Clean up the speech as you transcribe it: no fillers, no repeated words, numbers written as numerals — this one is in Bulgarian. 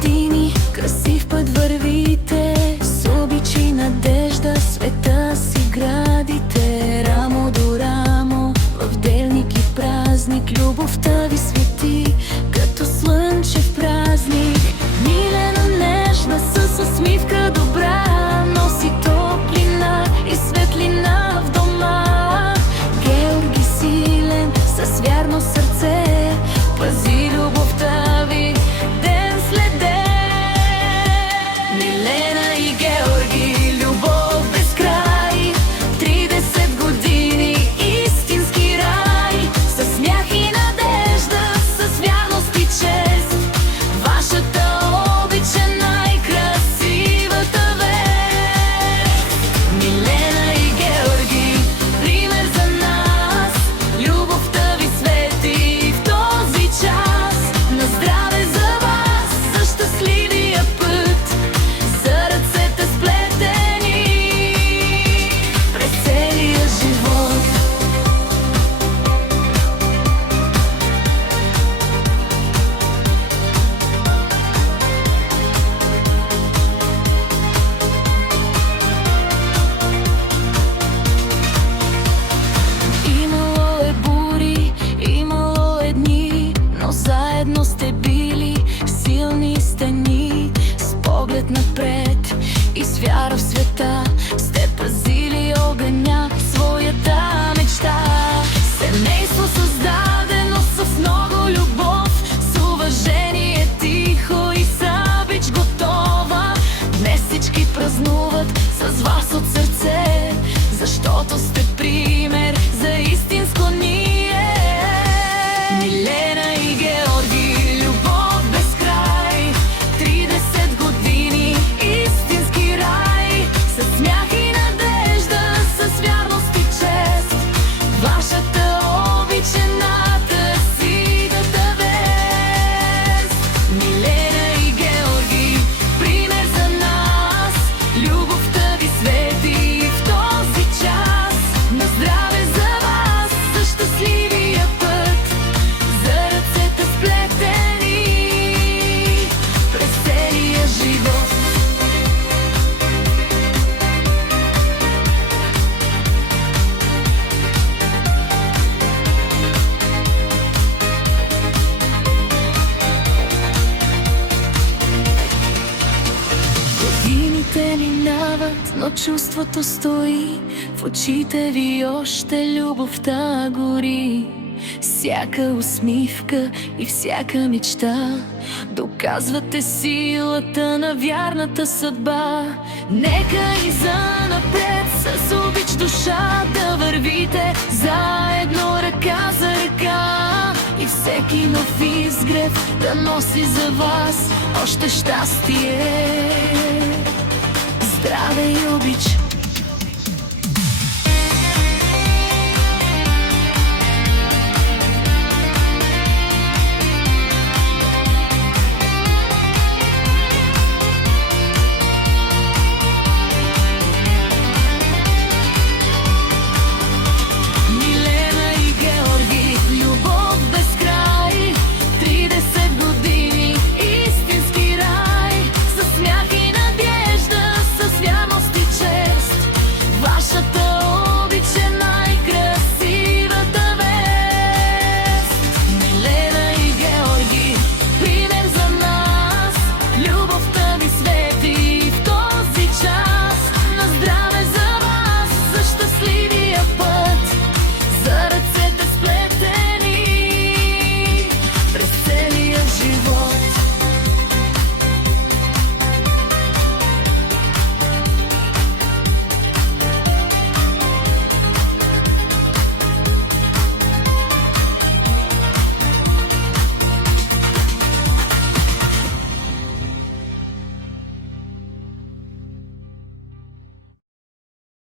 години, красив път вървите, с обич и надежда света си градите. Рамо до рамо, в делник и празник, любовта ви свети, като слънчев празник. Милена, нежна, с усмивка добра, носи топлина и светлина в дома. Георги силен, с вярно сърце, пази любовта ви ден след ден. Милена и Георги, любов без край, 30 години истински рай, с смях и надежда, с вярност и чест. Вашата обич е най-красивата вест. Милена и Георги, пример за нас, любовта ви свети в този час. На здраве за вас, за щастливия път, за ръцете сплетени през целия живот. Имало е бури, имало е дни, но заедно сте били силни стени. С поглед напред и с вяра в света сте пазили огъня, своята мечта. Семейство създадено с много любов, с уважение тихо и с обич готова. Днес всички празнуват с вас от сърце, защото сте пример за истинско ние. Милена и Георги, любов без край, 30 години истински рай, с смях и надежда, с вярност и чест. Вашата обич е най-красивата вест. Милена и Георги, пример за нас, любовта ви свети в този час. На здраве за вас, за щастливия път, за ръцете сплетени през целия живот. Годините минават, но чувството стои, в очите ви още любовта гори. Всяка усмивка и всяка мечта доказвате силата на вярната съдба. Нека и занапред с обич душа да вървите заедно ръка за ръка, и всеки нов изгрев да носи за вас още щастие. Здраве и обич